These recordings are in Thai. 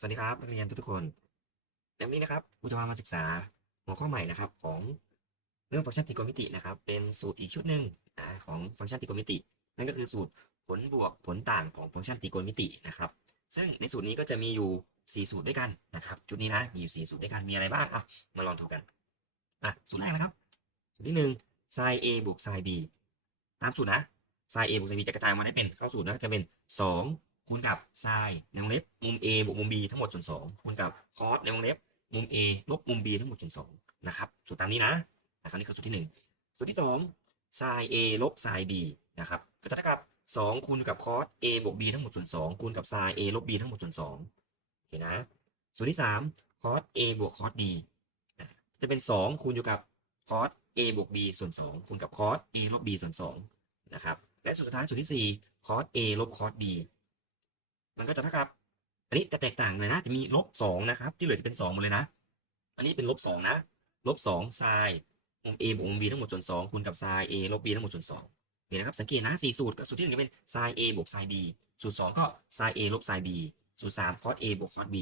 สวัสดีครับนักเรียนทุกๆคนในวันนี้นะครับครูจะมามาศึกษาหัวข้อใหม่นะครับของเรื่องฟังก์ชันตรีโกณมิตินะครับ เป็นสูตรอีกชุดหนึ่งนะของฟังก์ชันตรีโกณมิติ นั่นก็คือสูตรผลบวกผลต่างของฟังก์ชันตรีโกณมิตินะครับ ซึ่งในสูตรนี้ก็จะมีอยู่ 4 สูตรด้วยกันนะครับชุดนี้นะมีอยู่ 4 สูตรด้วยกันมีอะไรบ้างอะมาลองดูกันอะสูตรแรกนะครับ สูตรที่หนึ่ง sin a บวก sin b ตามสูตรนะ sin a บวก sin b จะกระจายมาได้เป็นเข้าสูตรนะจะเป็น 2 คูณกับ sin ในวงเล็บมุม a บวกมุม b ทั้งหมดส่วน2คูณกับ cos ในวงเล็บมุม a ลบมุม b ทั้งหมดส่วน2นะครับสูตรตามนี้นะนะครับนี่คือสูตรที่ 1 สูตรที่2 sin a ลบ sin b นะครับก็จะเท่ากับ 2 คูณกับ cos a บวก b ทั้งหมดส่วน2คูณกับ sin a ลบ b ทั้งหมดส่วน2โอเคนะสูตรที่3 cos a บวก cos b อะจะเป็น 2 คูณอยู่กับ cos a บวก b ส่วน 2 คูณกับ cos a ลบ b ส่วน2นะครับและสูตรสุดท้ายสูตรที่4 cos a ลบ cos b มันก็จะเท่ากับ อันนี้จะแตกต่างเลยนะ จะมีลบ2นะครับ ที่เหลือจะเป็น2หมดเลยนะ อันนี้เป็นลบ2นะ ลบ2 sin มุม a บวกมุม b ทั้งหมดส่วน2คูณกับ sin a ลบ b ทั้งหมดส่วน2เห็นนะครับ สังเกตนะ4สูตรก็สูตรที่1จะเป็น sin a บวก sin b สูตร2ก็ sin a ลบ sin b สูตร3 cos a บวก cos b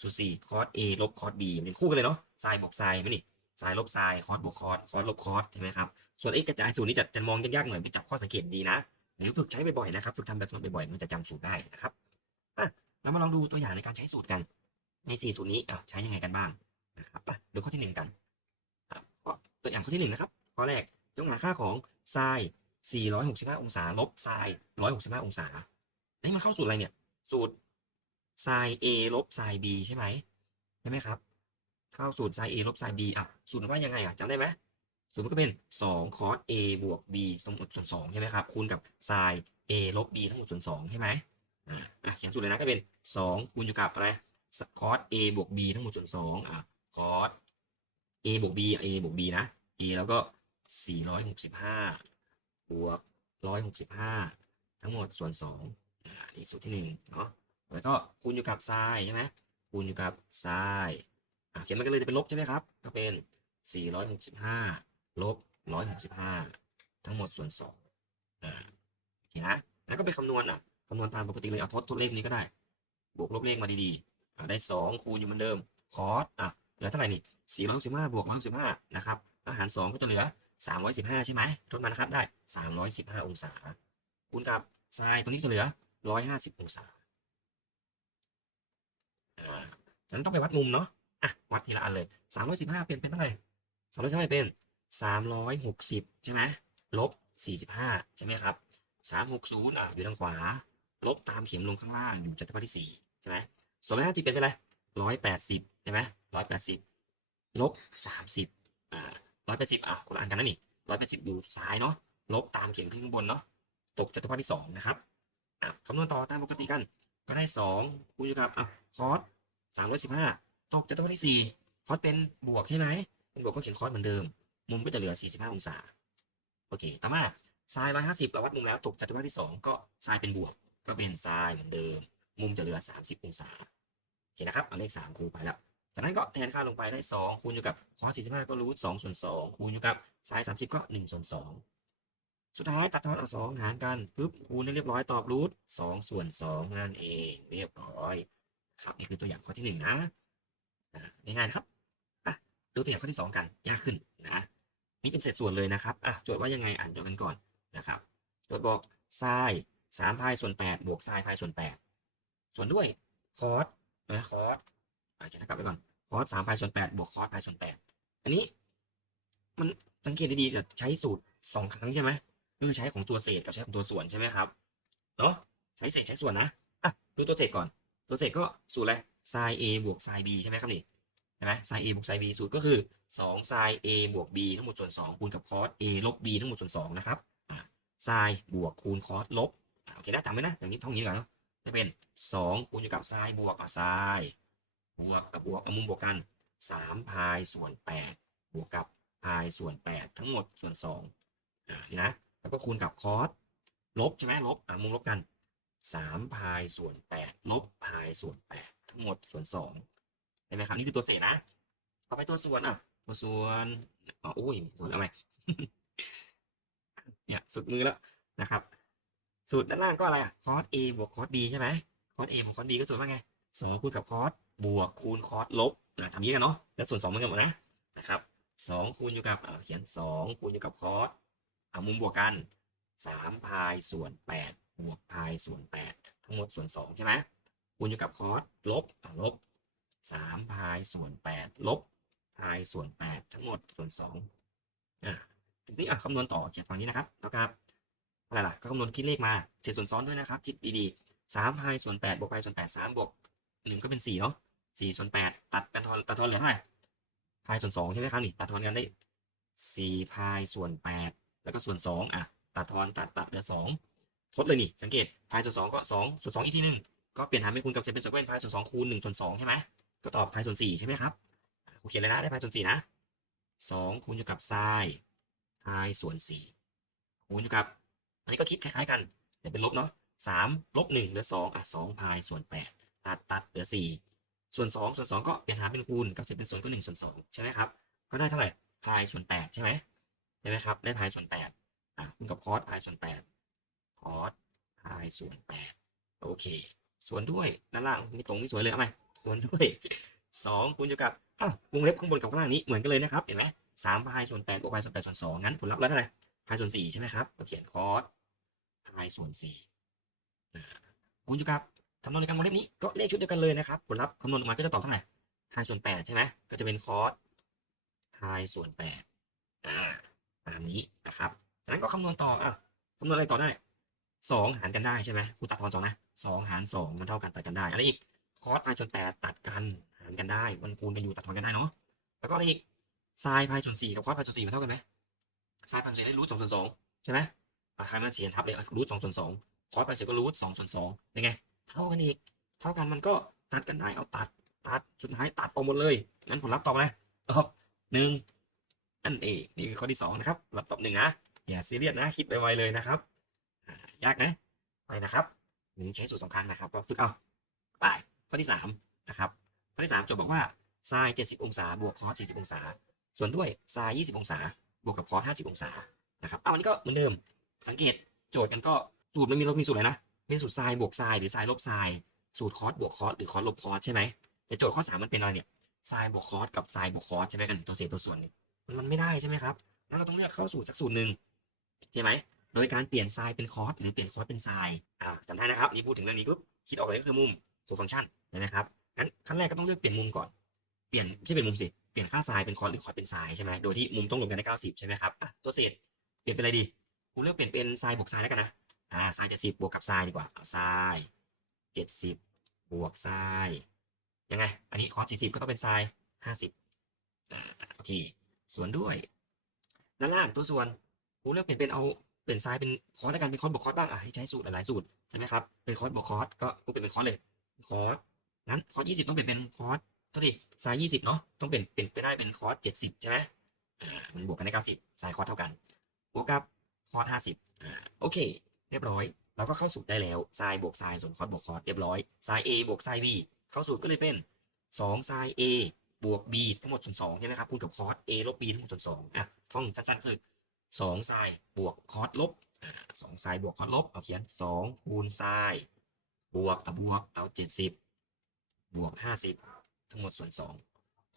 สูตร4 cos a ลบ cos b เป็นคู่กันเลยเนาะ sin บวก sin ไหมนี่ sin ลบ sin cos บวก cos cos ลบ cos ใช่ไหมครับ ส่วนไอ้กระจายสูตรนี้จะจะมองยากๆหน่อยไปจับข้อสังเกตดีนะหรือฝึกใช้บ่อยๆนะครับ ฝึกทำแบบฝึกบ่อยๆมันจะจำสูตรได้นะครับ อะเรามาลองดูตัวอย่างในการใช้สูตรกัน ใน4สูตรนี้อะใช้ยังไงกันบ้างนะครับดูข้อที่1กันอะข้อตัวอย่างข้อที่1นะครับข้อแรกจงหาค่าของ sin 465 องศาลบ sin 165 องศาอันนี้มันเข้าสูตรอะไรเนี่ย สูตร sin a ลบ sin b ใช่ไหมใช่ไหมครับ เข้าสูตร sin a ลบ sin b อะสูตรมันว่ายังไงอะจำได้ไหมสูตรมันก็เป็น2 cos a บวก b ทั้งหมดส่วน2ใช่ไหมครับคูณกับ sin a ลบ b ทั้งหมดส่วน2ใช่ไหม อ่าอะเขียนสูตรเลยนะก็เป็น 2 คูณอยู่กับอะไร cos a บวก b ทั้งหมดส่วน2อะ cos a บวก b a บวก b นะ a แล้วก็ 465 บวก 165 ทั้งหมดส่วน2อ่านี่สูตรที่1เนาะแล้วก็คูณอยู่กับ sin ใช่ไหมคูณอยู่กับ sin อะเขียนมันก็เลยจะเป็นลบใช่ไหมครับ ก็เป็น 465 ลบ 165 ทั้งหมดส่วน2อ่าโอเคนะแล้วก็ไปคำนวณอะ คำนวณตามปกติเลยเอาทดทดเลขนี้ก็ได้ บวกลบเลขมาดีๆได้ 2 คูณอยู่เหมือนเดิม คอสอะเหลือเท่าไหร่นี่ 465 บวก165นะครับ อาหาร 2 ก็จะเหลือ 315 ใช่ไหมทดมานะครับได้ 315 องศา คูณกับไซน์ตรงนี้จะเหลือ 150 องศาอ่าฉะนั้นต้องไปวัดมุมเนาะอะวัดทีละอันเลย 315 เป็นเป็นเท่าไหร่315เป็น 360 ใช่ไหมลบ45 ใช่ไหมครับ 360 อะ อยู่ทางขวา ลบตามเข็มลงข้างล่างอยู่จัตุวาลที่4ใช่ไหม250เป็นไปเลย180ใช่ไหม180ลบ30อ่า180อะคนละอันกันนะนี่180อยู่ซ้ายเนาะลบตามเข็มขึ้นข้างบนเนาะตกจัตุวาลที่2นะครับอะคำนวณต่อตามปกติกัน ก็ได้2คูณอยู่กับอะคอส315ตกจัตุวาลที่4คอสเป็นบวกใช่ไหมเป็นบวกก็เขียนคอสเหมือนเดิม มุมก็จะเหลือ45องศาโอเคต่อมาไซน์150เราวัดมุมแล้วตกจัตุวาลที่2ก็ไซน์เป็นบวก ก็เป็นไซน์เหมือนเดิม มุมจะเหลือ 30 องศาโอเคนะครับเอาเลข 3 คูณไปแล้ว จากนั้นก็แทนค่าลงไปได้ 2 คูณอยู่กับคอส45 ก็รูท2ส่วน2คูณอยู่กับไซน์30 ก็ 1 ส่วน 2 สุดท้ายตัดทอนเอา2หารกันปึ๊บคูณให้เรียบร้อยตอบรูท2ส่วน2นั่นเองเรียบร้อยครับนี่คือตัวอย่างข้อที่ 1 นะง่ายๆนะครับอะดูตัวอย่างข้อที่ 2 กันยากขึ้นนะนี่เป็นเศษส่วนเลยนะครับอะโจทย์ว่ายังไงอ่านโจทย์กันก่อนนะครับโจทย์บอกไซน์ สามพายส่วนแปดบวกไซน์พายส่วนแปดส่วนด้วยคอสนะคอสอะเขียนเท่ากับไปก่อนคอสสามพายส่วนแปดบวกคอสพายส่วนแปดอันนี้ มันสังเกตดีๆจะใช้สูตรสองครั้งใช่ไหมคือใช้ของตัวเศษกับใช้ของตัวส่วนใช่ไหมครับเนาะใช้เศษใช้ส่วนนะอะดูตัวเศษก่อน ตัวเศษก็สูตรอะไรไซน์ a บวกไซน์ b ใช่ไหมครับนี่ใช่ไหมไซน์ a บวกไซน์ b สูตรก็คือ2ไซน์ a บวก b ทั้งหมดส่วน2คูณกับคอส a ลบ b ทั้งหมดส่วน2นะครับอ่าไซน์บวกคูณคอสลบ อ่าโอเคนะจำไว้นะอย่างนี้ท่องงนี้ก่อนเนาะจะเป็น2คูณอยู่กับไซน์บวกกับไซน์บวกกับบวกเอามุมบวกกัน3พายส่วน 8 บวกกับพายส่วน 8 ทั้งหมดส่วน2อ่านี่นะแล้วก็คูณกับคอสลบใช่ไหมลบอ่ามุมลบกัน3พายส่วน 8 ลบพายส่วน 8 ทั้งหมดส่วน2เห็นไหมครับนี่คือตัวเศษนะเอาไปตัวส่วนอะตัวส่วนอ๋อโอ้ยส่วนเอาไหมเนี่ยสุดมือแล้วนะครับ สูตรด้านล่างก็อะไรอะ cos a บวก cos b ใช่ไหม cos a บวก cos b ก็ส่วนว่าไงสองคูณกับคอสบวกคูณคอสลบอะทำนี้กันเนาะแล้วส่วนสองมือนกันหมดนะนะครับสองคูณอยู่กับเขียนสองคูณอยู่กับคอสเอะมุมบวกกันสามพายส่วนแปดบวกพายส่วนแปดทั้งหมดส่วนสองใช่ไหมคูณอยู่กับคอสลบลบสามพายส่วนแปดลบพายส่วนแปดทั้งหมดส่วนสองอะทีนี้อะคำนวณต่อเขียนฝั่งนี้นะครับเท่ากับ อะไรล่ะก็คำนวณคิดเลขมาเศษส่วนซ้อนด้วยนะครับ คิดดีๆสามพายส่วนแปดบวกพายส่วนแปดสามบวกหนึ่งก็เป็นสี่เนาะสี่ส่วนแปดตัดกันทอนตัดทอนเหลือเท่าไหร่พายส่วนสองใช่ไหมครับนี่ตัดทอนกันได้สี่พายส่วนแปดแล้วก็ส่วนสองอะตัดทอนตัดตัดเหลือสองทดเลยนี่สังเกตพายส่วนสองก็สองส่วนสองอีกทีหนึ่งก็เปลี่ยนหารเป็นคูณกับเศษเป็นส่วนก็เป็นพายส่วนสองคูณหนึ่งส่วนสองใช่ไหมก็ตอบพายส่วนสี่ใช่ไหมครับอะครูเขียนเลยนะได้พายส่วนสี่นะสองคูณอยู่กับไซน์พายส่วนสี่คูณอยู่กับ นนี้ก็คิดคล้ายๆกันแต่เป็นลบเนาะสามลบหนึ่งเหลือสองอะสองพายส่วนแปดตัดตัดเหลือสี่ส่วนสองส่วนสองก็เปลี่ยนหารเป็นคูณกับเศษเป็นส่วนก็หนึ่งส่วนสองใช่ไหมครับก็ได้เท่าไหร่พายส่วนแปดใช่ไหมใช่ไหมครับได้พายส่วนแปดอะคูณกับคอสพายส่วนแปดคอสพายส่วนแปดโอเค ส่วนด้วยด้านล่างมีตรงนี่สวยเลยเอาไหมส่วนด้วยสองคูณอยู่กับอ้าววงเล็บข้างบนกับข้างล่างนี้เหมือนกันเลยนะครับเห็นไหมสามพายส่วนแปดบวกพายส่วนแปดส่วนสองงั้นผลลัพธ์แล้วเท่าไหร่พายส่วนสี่ใช่ไหมครับเราเขียนคอส พายส่วนสี่คูณอยู่กับคำนวณในการวงเล็บนี้ก็เลขชุดเดียวกันเลยนะครับ ผลลัพธ์คำนวณออกมาก็จะตอบเท่าไหร่พายส่วนแปดใช่ไหมก็จะเป็นคอสพายส่วนแปดอ่าตามนี้นะครับจากนั้นก็คำนวณต่ออะคำนวณอะไรต่อได้สองหารกันได้ใช่ไหมครูตัดทอนสองนะสองหารสองมันเท่ากันตัดกันได้อะไรอีกคอสพายส่วนแปดตัดกันหารกันได้มันคูณกันอยู่ตัดทอนกันได้เนาะแล้วก็อะไรอีกไซน์พายส่วนสี่กับคอสพายส่วนสี่มันเท่ากันไหมไซน์พายส่วนสี่ได้รูทสองส่วนสองใช่ไหม ทางนั้นเขียนทับเลยรูทสองส่วนสองคอสไปเสร็จก็รูทสองส่วนสองเป็นไง เท่ากันอีก เท่ากันมันก็ตัดกันได้ เอาตัด ตัด สุดท้ายตัดออกหมดเลย งั้นผลลัพธ์ตอบอะไรตอบหนึ่งอันเอง นี่คือข้อที่สองนะครับรับตอบหนึ่งนะ อย่าซีเรียสนะ คิดไปไวๆเลยนะครับ ยากนะ ไปนะครับหนึ่งใช้สูตรสองครั้งนะครับก็ฝึกเอา ไป ข้อที่สามนะครับ ข้อที่สามโจทย์บอกว่าไซน์เจ็ดสิบองศา บวกคอสสี่สิบองศา ส่วนด้วยไซน์ยี่สิบองศา บวกกับคอสห้าสิบองศา นะครับ เอาอันนี้ก็เหมือนเดิม สังเกตโจทย์กันก็สูตรมันมีลบมีสูตรอะไรนะเป็นสูตรไซน์บวกไซน์หรือไซน์ลบไซน์สูตรคอสบวกคอสหรือคอสลบคอสใช่ไหมแต่โจทย์ข้อสามมันเป็นอะไรเนี่ยไซน์บวกคอสกับไซน์บวกคอสใช่ไหมกันตัวเศษตัวส่วนเนี่ยมันไม่ได้ใช่ไหมครับงั้นเราต้องเลือกเข้าสูตรจากสูตรหนึ่งใช่ไหมโดยการเปลี่ยนไซน์เป็นคอสหรือเปลี่ยนคอสเป็นไซน์อ่าจำได้นะครับนี่พูดถึงเรื่องนี้ปุ๊บคิดออกเลยก็คือมุมสูตรฟังก์ชันใช่ไหมครับงั้นขั้นแรกก็ต้องเลือกเปลี่ยนมุมก่อนเปลี่ยนไม่ใช่เปลี่ยนมุมสิเปลี่ยนค่าไซน์เป็นคอสหรือคอสเป็นไซน์ใช่ไหมโดยที่มุมต้องรวมกันได้90ใช่ไหมครับอะตัวเศษเปลี่ยนเป็นอะไรดี กูเลือกเปลี่ยนเป็นไซน์บวกไซน์แล้วกันนะ อ่าไซน์เจ็ดสิบบวกกับไซน์ดีกว่า เอาไซน์เจ็ดสิบบวกไซน์ยังไง อันนี้คอสสี่สิบก็ต้องเป็นไซน์ห้าสิบอ่าโอเค ส่วนด้วย ด้านล่างตัวส่วน กูเลือกเปลี่ยนเป็นเอาเปลี่ยนไซน์เป็นคอสแล้วกันเป็นคอสบวกคอสบ้าง อะให้ใช้สูตรหลายสูตรใช่ไหมครับ เป็นคอสบวกคอสก็กูเปลี่ยนเป็นคอสเลย คอสงั้นคอสยี่สิบต้องเปลี่ยนเป็นคอสเท่าที่ไซน์ยี่สิบเนาะ ต้องเปลี่ยนเป็นไปได้เป็นคอสเจ็ดสิบใช่ไหมอ่า มันบวกกันได้เก้าสิบไซน์คอสเท่ากัน บวกกับ คอสห้าสิบอ่าโอเค เรียบร้อยเราก็เข้าสูตรได้แล้วไซน์บวกไซน์ส่วนคอสบวกคอสเรียบร้อยไซน์ a บวกไซน์ b เข้าสูตรก็เลยเป็นสองไซน์ a บวก b ทั้งหมดส่วนสองใช่ไหมครับคูณกับคอส a ลบ b ทั้งหมดส่วนสองอะท่องสั้นๆคือสองไซน์บวกคอสลบสองไซน์บวกคอสลบเอาเขียนสองคูณไซน์บวกอะบวกเอาเจ็ดสิบบวกห้าสิบทั้งหมดส่วนสอง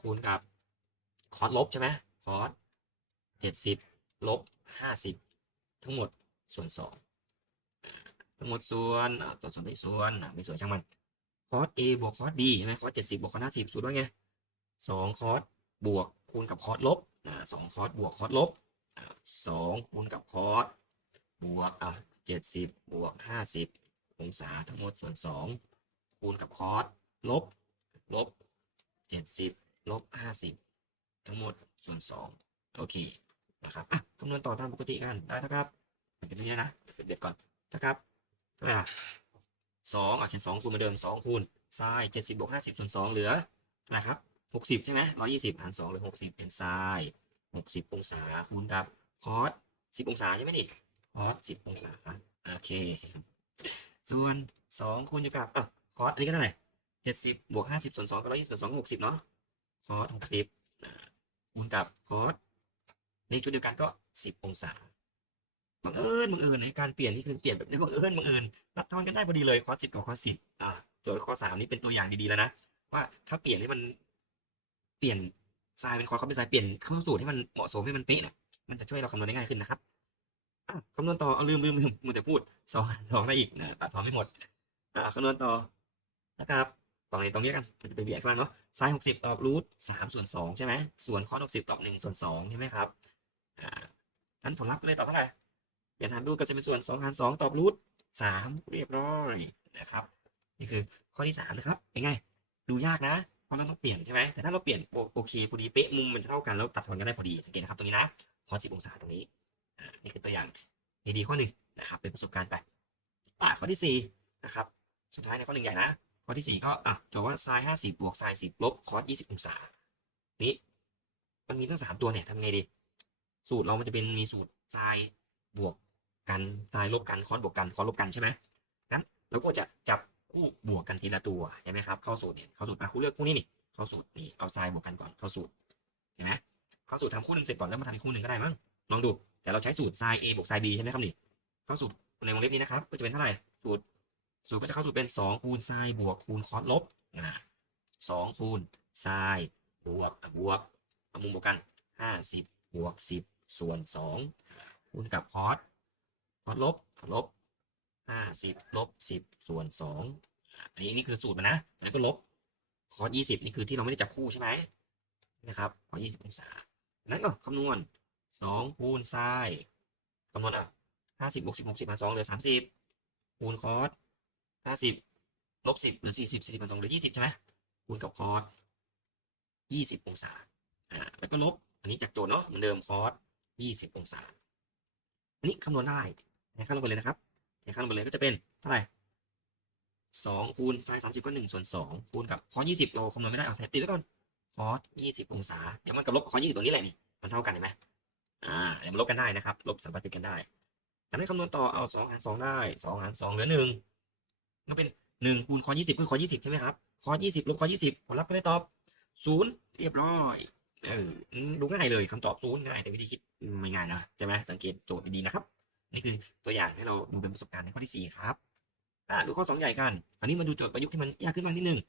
คูณกับคอสลบใช่ไหมคอสเจ็ดสิบลบห้าสิบ ทั้งหมดส่วนสองทั้งหมดส่วนอ่าตัวส่วนไม่ส่วนไม่ส่วนช่างมันคอส a บวกคอส b ใช่ไหมคอสเจ็ดสิบบวกคอสห้าสิบสูตรว่าไงสองคอสบวกคูณกับคอสลบสองคอสบวกคอสลบสองคูณกับคอสบวกอะเจ็ดสิบบวกห้าสิบองศาทั้งหมดส่วนสองคูณกับคอสลบลบเจ็ดสิบลบห้าสิบทั้งหมดส่วนสองโอเค นะครับอะคำนวณต่อตามปกติกันได้นะครับเป็นแบบนี้นะเด็ดก่อนนะครับเท่าไหร่ล่ะสองอะเขียนสองคูณเหมือนเดิมสองคูณไซน์เจ็ดสิบบวกห้าสิบส่วนสองเหลือเท่าไหร่ครับหกสิบใช่ไหมร้อยยี่สิบหารสองเหลือหกสิบเป็นไซน์หกสิบองศาคูณกับคอสสิบองศาใช่ไหมนี่คอสสิบองศาโอเค ส่วนสองคูณอยู่กับอะคอสอันนี้ก็เท่าไหร่เจ็ดสิบบวกห้าสิบส่วนสองก็ร้อยยี่สิบส่วนสองก็หกสิบเนาะคอสหกสิบคูณกับคอส เลขชุดเดียวกันก็สิบองศาบังเอิญบังเอิญในการเปลี่ยนนี่คือเปลี่ยนแบบนี้บังเอิญบังเอิญตัดทอนกันได้พอดีเลยคอสิบกับคอสิบอ่าโจทย์ข้อสามนี้เป็นตัวอย่างดีๆแล้วนะว่าถ้าเปลี่ยนให้มันเปลี่ยนทรายเป็นคอร์สเป็นทรายเปลี่ยนเข้าสูตรให้มันเหมาะสมให้มันเป๊ะเนี่ยมันจะช่วยเราคำนวณได้ง่ายขึ้นนะครับคำนวณต่อเอาลืมลืมลืมมัวแต่พูดสองสองได้อีกนะตัดพอนไม่หมดอะคำนวณต่อนะครับตรงนี้ตรงนี้กันมันจะเป็นเบียดข้างล่าเนาะไซน์หกสิบตอบรูทสามส่วนสองใช่ไหมส่วนคอสหกสิบตอบหนึ่งส่วนสองใช่ไหมครับ อ่างั้นผลลัพธ์ก็เลยตอบเท่าไหร่เปลี่ยนหารรูทก็จะเป็นส่วนสองหารสองตอบรูทสามเรียบร้อยนะครับนี่คือข้อที่สามนะครับเป็นไงดูยากนะเพราะเราต้องเปลี่ยนใช่ไหมแต่ถ้าเราเปลี่ยนโอโอเคพอดีเป๊ะมุมมันจะเท่ากันแล้วตัดทอนกันได้พอดีสังเกตนะครับตรงนี้นะคอสิบองศาตรงนี้นี่คือตัวอย่างดีข้อหนึ่งนะครับเป็นประสบการณ์ไปอ่าข้อที่สี่นะครับสุดท้ายในข้อหนึ่งใหญ่นะข้อที่สี่ก็อะจะว่าไซน์ห้าสิบบวกไซน์สิบลบคอสยี่สิบองศานี้มันมีทั้งสามตัวเนี่ยทำไงดี สูตรเรามันจะเป็นมีสูตรไซน์บวกกันไซน์ลบกันคอสบวกกันคอสลบกันใช่ไหมงั้นเราก็จะจับคู่บวกกันทีละตัวใช่ไหมครับเข้าสูตรเนี่ยเข้าสูตรอะคู่เลือกคู่นี้นี่เข้าสูตรนี่เอาไซน์บวกกันก่อนเข้าสูตรเห็นไหมเข้าสูตรทำคู่หนึ่งเสร็จก่อนแล้วมาทำอีกคู่หนึ่งก็ได้มั้งลองดูแต่เราใช้สูตรไซน์ a บวกไซน์ b ใช่ไหมครับนี่เข้าสูตรในวงเล็บนี้นะครับก็จะเป็นเท่าไหร่สูตรสูตรก็จะเข้าสูตรเป็นสองคูณไซน์บวกคูณคอสลบอ่าสองคูณไซน์บวกบวกมุมบวกกันห้าสิบวกสิบ ส่วนสองคูณกับคอสคอสลบลบห้าสิบลบสิบส่วนสองอันนี้นี่คือสูตรมันนะแล้วก็ลบคอสยี่สิบนี่คือที่เราไม่ได้จับคู่ใช่ไหมนะครับคอสยี่สิบองศานั้นก็คำนวณสองคูณไซน์คำนวณอะห้าสิบบวกสิบหกสิบหารสองเหลือสามสิบคูณคอสห้าสิบลบสิบเหลือสี่สิบสี่สิบหารสองเหลือยี่สิบใช่ไหมคูณกับคอสยี่สิบองศาอ่าแล้วก็ลบ อันนี้จากโจทย์เนาะเหมือนเดิมคอส ยี่สิบองศา อันนี้คำนวณได้แทนค่าลงไปเลยนะครับแทนค่าลงไปเลยก็จะเป็นเท่าไหร่สองคูณไซน์สามสิบก็หนึ่งส่วนสองคูณกับคอสยี่สิบเราคำนวณไม่ได้เอาแทนติดไว้ก่อนคอสยี่สิบองศา เดี๋ยวมันกับลบคอสยี่สิบตัวนี้แหละนี่ มันเท่ากันเห็นไหมอ่า เดี๋ยวมันลบกันได้นะครับ ลบสัมพัทธ์กันได้จากนั้นคำนวณต่อเอาสองหารสองได้สองหารสองเหลือหนึ่งก็เป็นหนึ่งคูณคอสยี่สิบคือคอสยี่สิบใช่ไหมครับคอสยี่สิบลบคอสยี่สิบผลลัพธ์ก็ได้ตอบศูนย์เรียบร้อย ดูง่ายเลยคำตอบศูนย์ง่ายแต่วิธีคิดไม่ง่ายนะใช่ไหมสังเกตโจทย์ดีๆนะครับ นี่คือตัวอย่างให้เราดูเป็นประสบการณ์ในข้อที่สี่ครับอ่าดูข้อสองใหญ่กันคราวนี้มาดูโจทย์ประยุกต์ที่มันยากขึ้นมานิดนึง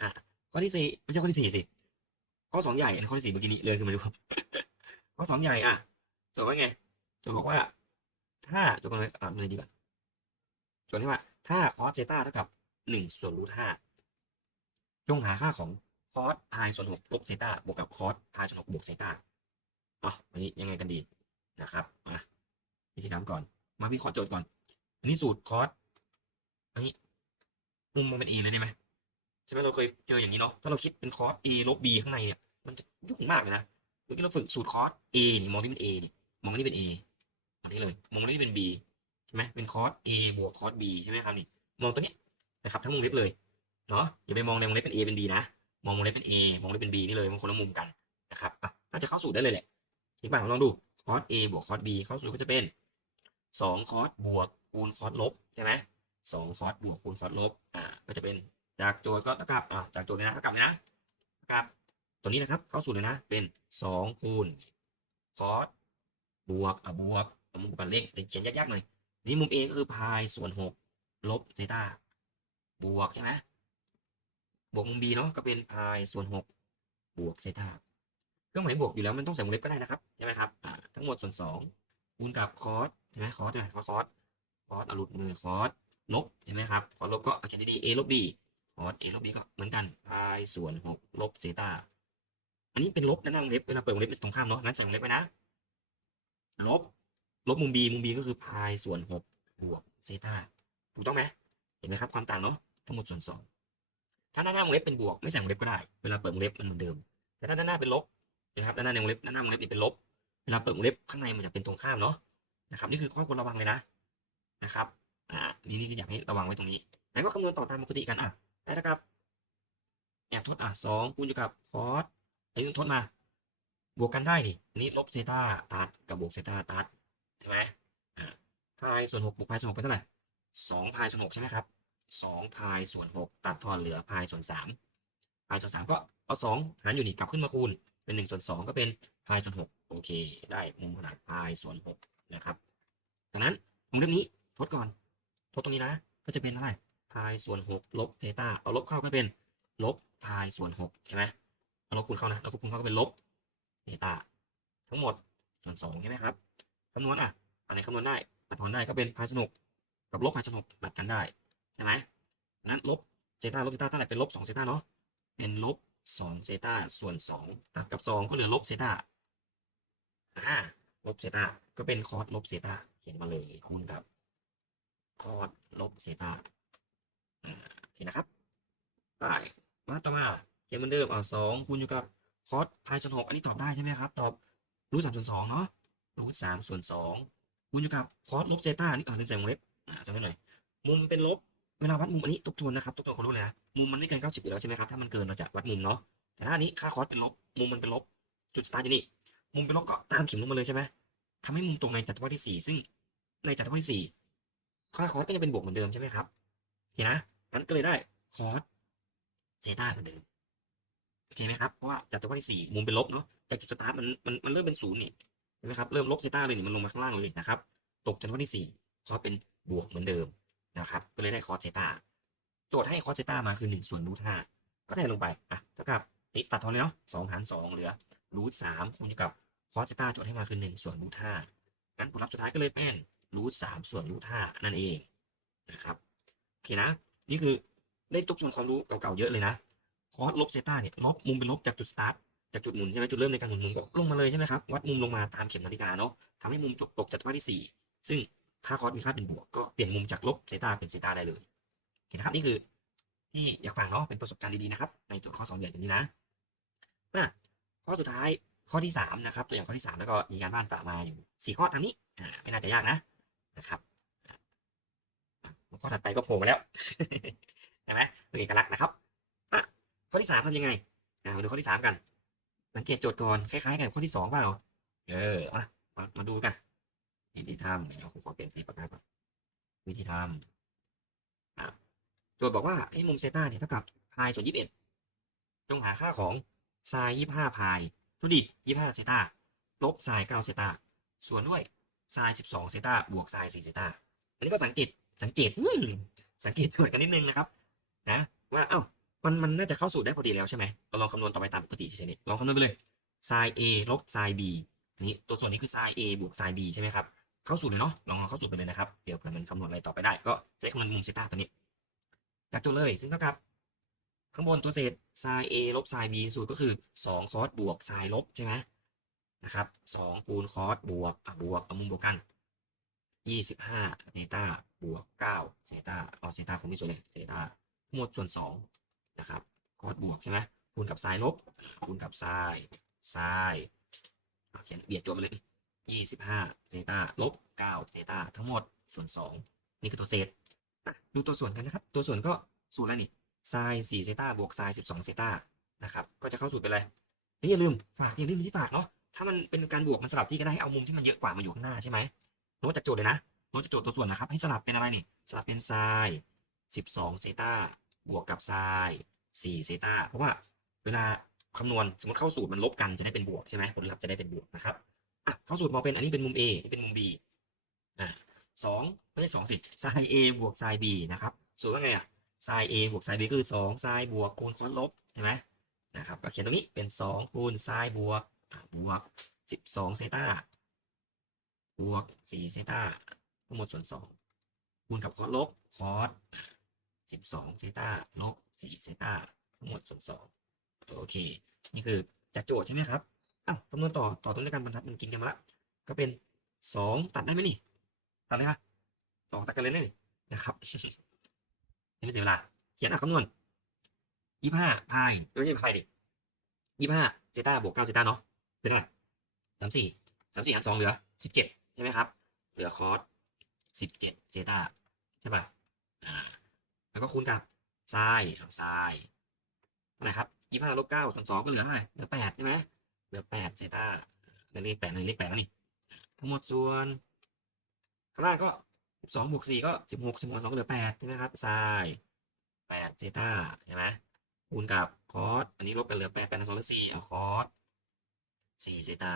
อ่าข้อที่สี่ไม่ใช่ข้อที่สี่สิ ข้อสองใหญ่ข้อที่สี่เมื่อกี้นี้เลยขึ้นมาดูข้อสองใหญ่อะโจทย์ว่าไงโจทย์บอกว่า ถ้าโจทย์กันเลยอ่าเลยดีกว่าโจทย์ที่ว่า ถ้าคอสเซต้าเท่ากับหนึ่งส่วนรูทห้าจงหาค่าของ คอสพายส่วนหกลบเซต้าบวกกับคอสพายส่วนหกบวกเซต้าอ๋อวันนี้ยังไงกันดีนะครับอะวิธีทำก่อน มาวิเคราะห์โจทย์ก่อน อันนี้สูตรคอสอันนี้มุมมองเป็น a เลยได้ไหมใช่ไหมเราเคยเจออย่างนี้เนาะถ้าเราคิดเป็นคอส a ลบ b ข้างในเนี่ย มันจะยุ่งมากเลยนะเมื่อกี้เราฝึกสูตรคอส a นี่มองที่เป็น a นี่มองนี่เป็น a มองนี้เลยมองนี่เป็น b ใช่ไหมเป็นคอส a บวกคอส b ใช่ไหมครับนี่มองตัวเนี้ยนะครับทั้งวงเล็บเลยเนาะอย่าไปมองในวงเล็บเป็น a เป็น b นะ มองวงเล็บเป็น a มองวงเล็บเป็น b นี่เลยมันคนละมุมกันนะครับอะน่าจะเข้าสูตรได้เลยแหละจริงป่ะลองดูคอส a บวกคอส b เข้าสูตรก็จะเป็นสองคอสบวกคูณคอสลบใช่ไหมสองคอสบวกคูณคอสลบอ่าก็จะเป็นจากโจทย์ก็เท่ากับอ่าจากโจทย์เลยนะเท่ากับเลยนะเท่ากับตัวนี้นะครับเข้าสูตรเลยนะเป็นสองคูณคอสบวกอะบวกมุมกันเลขเขียนยากๆหน่อยนี่มุม A ก็คือพายส่วนหกลบเซต้าบวกใช่ไหม บวกมุม B เนาะก็เป็นพายส่วนหกบวกเซต้าเครื่องหมายบวกอยู่แล้วมันต้องใส่วงเล็บก็ได้นะครับใช่ไหมครับทั้งหมดส่วนสองคูณกับคอสใช่ไหมคอสใช่ไหมคอสคอสคอสเอาหลุดมือคอสลบใช่ไหมครับคอสลบก็เอาเขียนดีๆ a ลบ b คอส a ลบ b ก็เหมือนกันพายส่วนหกลบเซต้าอันนี้เป็นลบนหน้าวงเล็บเวลาเปิดวงเล็บเป็นตรงข้ามเนาะงั้นใส่วงเล็บไว้นะลบลบมุม b มุม b ก็คือพายส่วนหกบวกเซต้าถูกต้องไหมเห็นไหมครับความต่างเนาะทั้งหมดส่วนสอง ถ้าด้านหน้าวงเล็บเป็นบวกไม่ใส่วงเล็บก็ได้ เวลาเปิดวงเล็บมันเหมือนเดิม แต่ถ้าด้านหน้าเป็นลบนะครับด้านหน้าในวงเล็บด้านหน้าวงเล็บอีกเป็นลบ เวลาเปิดวงเล็บข้างในมันจะเป็นตรงข้ามเนาะนะครับนี่คือข้อควรระวังเลยนะนะครับอ่านี่นี่อยากให้ระวังไว้ตรงนี้ไหนก็คำนวณต่อตามปกติกันอะได้นะครับแอบทดอะสองคูณอยู่กับคอสไอ้นี่ทดมา บวกกันได้ดินี้ลบเซต้าตัดกับบวกเซต้าตัดใช่ไหมอ่าพายส่วนหกบวกพายส่วนหกเป็นเท่าไหร่สองพายส่วนหกใช่ไหมครับ สองพายส่วนหกตัดทอนเหลือพายส่วนสามพายส่วนสามก็เอาสองหารอยู่นี่กลับขึ้นมาคูณเป็นหนึ่งส่วนสองก็เป็นพายส่วนหกโอเค ได้มุมขนาดพายส่วนหกนะครับจากนั้นวงเล็บนี้ทดก่อนทดตรงนี้นะ ก็จะเป็นเท่าไหร่พายส่วนหกลบเซตาเอาลบเข้าก็เป็นลบพายส่วนหกใช่ไหมเอาลบคูณเข้านะแล้วก็คูณเข้าก็เป็นลบเซตาทั้งหมดส่วนสองใช่ไหมครับคำนวณอะอันไหนคำนวณได้ตัดทอนได้ก็เป็นพายส่วนหกกับลบพายส่วนหกตัดกันได้ ใช่ไหมนั้นลบเซต้าลบเซต้าเท่าไหร่เป็นลบสองเซต้าเนาะเป็นลบสองเซต้าส่วนสองตัดกับสองก็เหลือลบเซต้าอ่าลบเซต้าก็เป็นคอสลบเซต้าเขียนมาเลยคูณกับคอสลบเซตาอ่าโอเคนะครับไปมาต่อมาเขียนเหมือนเดิมเอาสองคูณอยู่กับคอสพายส่วนหกอันนี้ตอบได้ใช่ไหมครับ ตอบรูทสามส่วนสองเนาะรูทสามส่วนสองคูณอยู่กับคอสลบเซต้านี่อ่าลืมใส่วงเล็บอ่าจำไว้หน่อยมุมเป็นลบ เวลาวัดมุมอันนี้ทบทวนนะครับทบทวนคนรู้เลยนะมุมมันไม่เกินเก้าสิบอยู่แล้วใช่ไหมครับถ้ามันเกินเราจะวัดมุมเนาะแต่ถ้าอันนี้ค่าคอสเป็นลบมุมมันเป็นลบจุดสตาร์ทอยู่นี่มุมเป็นลบก็ตามเข็มลงมาเลยใช่ไหมทำให้มุมตรงในจัตุวรรษที่สี่ซึ่งในจัตุวรรษที่สี่ค่าคอสก็จะเป็นบวกเหมือนเดิมใช่ไหมครับโอเคนะงั้นก็เลยได้คอสเซต้าเหมือนเดิมโอเคไหมครับเพราะว่าจัตุวรรษที่สี่มุมเป็นลบเนาะจากจุดสตาร์ทมันมันมันเริ่มเป็นศูนย์นี่เห็นไหมครับเริ่มลบเซต้าเลยนี่มันลงมาข้างล่างเลยนะครับตกจัตุรรษที่สี่คอสเป็นบวกเหมือนเดิม นะครับ ก็เลยได้คอสเซตาโจทย์ให้คอสเซตามาคือหนึ่งส่วนรูทห้าก็แทนลงไปอะเท่ากับนี่ตัดทอนเลยเนาะสองหารสองเหลือรูทสามคูณกับคอสเซตาโจทย์ให้มาคือหนึ่งส่วนรูทห้างั้นผลลัพธ์สุดท้ายก็เลยเป็นรูทสามส่วนรูทห้านั่นเองนะครับโอเคนะ นี่คือได้ทบทวนความรู้เก่าๆเยอะเลยนะคอสลบเซตาเนี่ยลบมุมเป็นลบจากจุดสตาร์ทจากจุดหมุนใช่ไหมจุดเริ่มในการหมุนมุมก็ลงมาเลยใช่ไหมครับวัดมุมลงมาตามเข็มนาฬิกาเนาะทำให้มุมจบตกจากว่าที่สี่ซึ่ง ค่าคอสมีค่าเป็นบวกก็เปลี่ยนมุมจากลบเซตาเป็นเซตาได้เลยโอเคนะครับนี่คือที่อยากฟังเนาะเป็นประสบการณ์ดีๆนะครับ ในโจทย์ข้อสองใหญ่ตัวนี้นะอะข้อสุดท้ายข้อที่สามนะครับ ตัวอย่างข้อที่สามแล้วก็มีการบ้านฝากมาอยู่สี่ข้อทางนี้อ่าไม่น่าจะยากนะนะครับข้อถัดไปก็โผล่มาแล้วเห็นไหมเป็นเอกลักษณ์นะครับอะข้อที่สามทำยังไงอ่ามาดูข้อที่สามกัน สังเกตโจทย์ก่อนคล้ายๆ กันกับข้อที่สองเปล่าเออมามาดูกัน วิธีทำเดี๋ยวผมขอเปลี่ยนสีปากกาก่อนวิธีทำอะโจทย์บอกว่าให้มุมเซต้าเนี่ยเท่ากับพายส่วนยี่สิบเอ็ดจงหาค่าของไซน์ยี่ห้าพายดูดิยี่ห้าเซต้าลบไซน์เก้าเซต้าส่วนด้วยไซน์สิบสองเซต้าบวกไซน์สี่เซต้าอันนี้ก็สังเกตสังเกตสังเกตโจทย์กันนิดนึงนะครับ นะว่าเอ้ามันมันน่าจะเข้าสูตรได้พอดีแล้วใช่ไหมเราลองคำนวณต่อไปตามปกติเฉยๆลองคำนวณไปเลยไซน์ a ลบไซน์ b อันนี้ตัวส่วนนี้คือไซน์ a บวกไซน์ b ใช่ไหมครับ เข้าสูตรเลยเนาะลองลองเข้าสูตรไปเลยนะครับเดี๋ยวเผื่อมันคำนวณอะไรต่อไปได้ก็ใช้คำนวณมุมเซต้าตัวนี้จากโจทย์เลยซึ่งเท่ากับข้างบนตัวเศษ sin a ลบ sin b สูตรก็คือ2คอสบวก sin ลบใช่ไหมนะครับ2คูณคอสบวกบวกเอามุมบวกกัน 25เซต้าบวก9เซต้าเอาเซต้าคงไม่สวยเลยเซตาทั้งหมดส่วน2นะครับคอสบวกใช่ไหมคูณกับ sin ลบคูณกับ sin sin เอาเขียนเบียดจวบมาเลย 25เซตาลบ9เซตาทั้งหมดส่วน2นี่คือตัวเศษดูตัวส่วนกันนะครับ ตัวส่วนก็สูตรอะไรนี่ไซน์4เซตาบวกไซน์12เซตานะครับก็จะเข้าสูตรไปเลยนี่อย่าลืมฝากอย่าลืมที่ฝากเนาะถ้ามันเป็นการบวกมันสลับที่ก็ได้ให้เอามุมที่มันเยอะกว่ามาอยู่ข้างหน้าใช่ไหมโน้ตจากโจทย์เลยนะโน้ตจากโจทย์ตัวส่วนนะครับ ให้สลับเป็นอะไรนี่สลับเป็นไซน์12เซตาบวกกับไซน์4เซตาเพราะว่าเวลาคำนวณสมมติเข้าสูตรมันลบกันจะได้เป็นบวกใช่ไหมผลลัพธ์จะได้เป็นบวกนะครับ อะเข้าสูตรมองเป็นอันนี้เป็นมุม A นี่เป็นมุม B อะสองไม่ใช่สองสิไซน์ A บวกไซน์ B นะครับส่วนว่าไงอะไซน์ A บวกไซน์ B คือสองไซน์บวกคูณคอสลบใช่ไหมนะครับก็เขียนตรงนี้เป็นสองคูณไซน์บวกบวกสิบสองเซต้าบวกสี่เซต้าทั้งหมดส่วนสองคูณกับคอสลบคอสสิบสองเซต้าลบสี่เซต้าทั้งหมดส่วนสองโอเค นี่คือจากโจทย์ใช่ไหมครับ อ้าวคำนวณต่อต่อตรงด้วยกันบรรทัดมันกินกันมาละก็เป็นสองตัดได้ไหมนี่ ตัดเลยค่ะสองตัดกันเลยเลยนะครับไม่เสียเวลา เขียนอะคำนวณยี่ห้าพายไม่ใช่พายดิยี่ห้าเซต้าบวกเก้าเซต้าเนาะเป็นเท่าไหร่สามสี่สามสี่หารสองเหลือสิบเจ็ดใช่ไหมครับ เหลือคอสสิบเจ็ดเซต้าใช่ป่ะอ่าแล้วก็คูณกับไซน์เอาไซน์เท่าไหร่ครับยี่ห้าลบเก้าส่วนสองก็เหลือเท่าไหร่เหลือแปดใช่ไหม ลือแปดเซต้าเลขแปดเลขแปดแล้วนี่ ทั้งหมดส่วนข้างล่างก็สิบสองบวกสี่ก็สิบหกสิบหกสองก็เหลือแปดใช่ไหมครับไซน์แปดเซต้าใช่ไหมคูณกับคอสอันนี้ลบกันเหลือแปดแปดสองเหลือสี่เอาคอสสี่เซต้า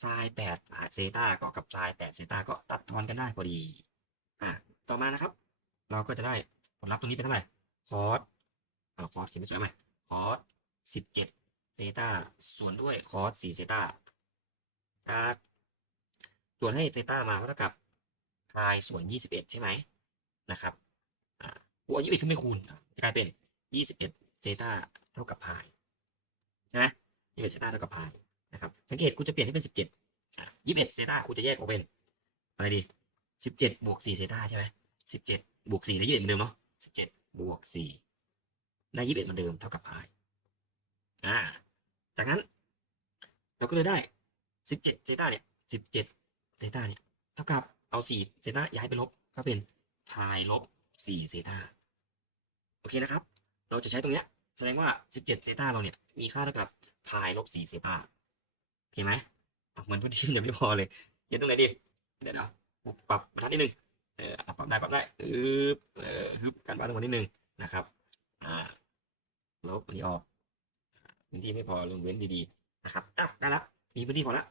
ไซน์แปดเซต้าก็กับไซน์แปดเซต้าก็ตัดทอนกันได้พอดีอะต่อมานะครับ เราก็จะได้ผลลัพธ์ตรงนี้เป็นเท่าไหร่คอสเอาคอสเขียนไม่สวยไหมคอสสิบเจ็ด เซตาส่วนด้วยคอสสี่เซตาจากส่วนให้เซตามาก็เท่ากับพายส่วนยี่สิบเอ็ดใช่ไหมนะครับอ่ากูเอายี่สิบเอ็ดขึ้นไปคูณจะกลายเป็นยี่สิบเอ็ดเซตาเท่ากับพายใช่ไหมยี่สิบเอ็ดเซตาเท่ากับพายนะครับสังเกตกูจะเปลี่ยนให้เป็นสิบเจ็ดยี่สิบเอ็ดเซตากูจะแยกออกเป็นอะไรดีสิบเจ็ดบวกสี่เซตาใช่ไหมสิบเจ็ดบวกสี่ได้ยี่สิบเอ็ดเหมือนเดิมเนาะสิบเจ็ดบวกสี่ได้ยี่สิบเอ็ดเหมือนเดิมเท่ากับพาย อ่า จากนั้น เราก็เลยได้สิบเจ็ดเซต้าเนี่ยสิบเจ็ดเซต้าเนี่ยเท่ากับเอาสี่เซต้าย้ายไปลบก็เป็นพายลบสี่เซต้าโอเคนะครับ เราจะใช้ตรงเนี้ยแสดงว่าสิบเจ็ดเซต้าเราเนี่ยมีค่าเท่ากับพายลบสี่เซต้าโอเคไหมอะเหมือนพอดียังไม่พอเลยเขียนตรงไหนดีเดี๋ยวเดี๋ยวปรับบรรทัดนิดนึงเออปรับได้ปรับได้อึบเออฮึบการบ้านตรงนิดนึงนะครับอ่าลบอันนี้ออก พื้นที่ไม่พอลงเว้นดีๆนะครับอะได้แล้วมีพื้นที่พอละ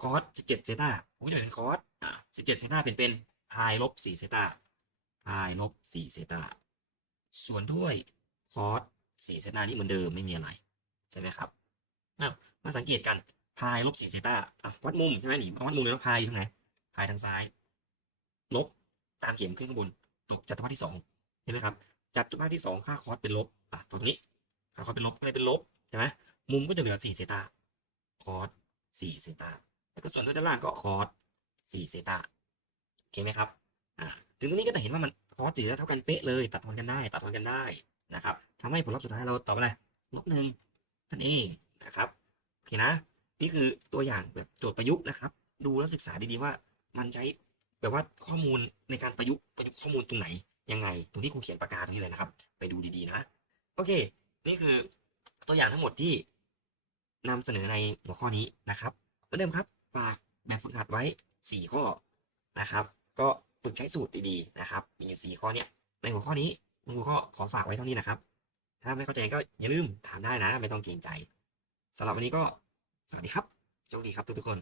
คอส17เซต้าผมจะเป็นคอสอะ17เซต้าเป็นเป็นพายลบ4เซต้าพายลบ4เซต้าส่วนด้วยคอส4เซต้านี่เหมือนเดิมไม่มีอะไรใช่ไหมครับอ้าวมาสังเกตกันพายลบ4เซต้าอะวัดมุมใช่ไหมนี่วัดมุมเลยแล้วพายอยู่ทางไหนพายทางซ้ายลบตามเข็มขึ้นข้างบนตกจัตุรัสที่สองใช่ไหมครับจัตุรัสที่สองค่าคอสเป็นลบอะตรงนี้ค่าคอสเป็นลบก็เลยเป็นลบ ช่ไหมมุมก็จะเหลือ4เซตาคอส4เซตาแล้วก็ส่วนด้วยด้านล่างก็คอส4เซตาโอเคไหมครับอ่าถึงตรงนี้ก็จะเห็นว่ามันคอส4เซตาเท่ากันเป๊ะเลย ตัดทอนกันได้ ตัดทอนกันได้นะครับทำให้ผลลัพธ์สุดท้ายเราตอบอะไรลบหนึ่งนั่นเองนะครับโอเคนะ นี่คือตัวอย่างแบบโจทย์ประยุกต์นะครับ ดูแล้วศึกษาดีๆว่ามันใช้แบบว่าข้อมูลในการประยุกต์ประยุกต์ข้อมูลตรงไหนยังไง ตรงที่ครูเขียนปากกาตรงนี้เลยนะครับ ไปดูดีๆนะ โอเค นี่คือ ตัวอย่างทั้งหมดที่นำเสนอในหัวข้อนี้นะครับเหมือนเดิมครับฝากแบบฝึกหัดไว้ 4 ข้อนะครับ ก็ฝึกใช้สูตรดีๆนะครับ มีอยู่ 4 ข้อเนี้ยในหัวข้อนี้หัวข้อขอฝากไว้เท่านี้นะครับ ถ้าไม่เข้าใจก็อย่าลืมถามได้นะ ไม่ต้องเกรงใจสำหรับวันนี้ก็สวัสดีครับโชคดีครับทุกๆคน